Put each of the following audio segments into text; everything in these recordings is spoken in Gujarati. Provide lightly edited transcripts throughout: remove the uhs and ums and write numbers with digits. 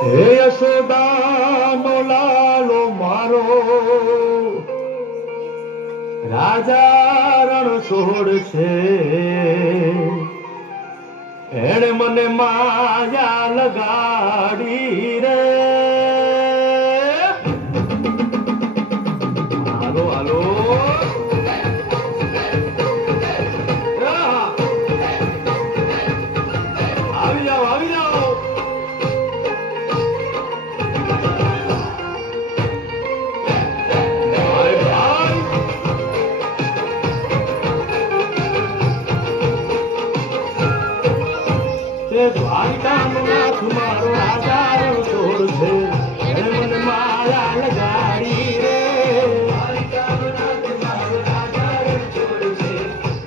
હે યશોદાનો લાલો મારો રાજા રણ છોડ છે એણે મને માયા લગાડી રે હાલો હાલો આવી જાઓ આવી જાઓ દ્વારિકાનો નાથ મારો રાજા રણ છોડ છે એણે મને માયા લગાડી રે દ્વારિકાનો નાથ મારો રાજા રણ છોડ છે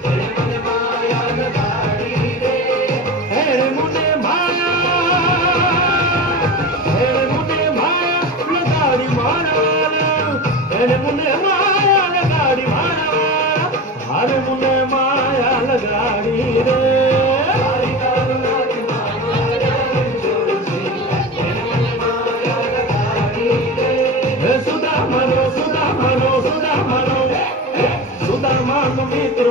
એણે મને માયા લગાડી રે એણે મને માયા લગાડી મારા એણે મને માયા લગાડી મારા હારે મને માયા લગાડી રે સુદામાનો મિત્ર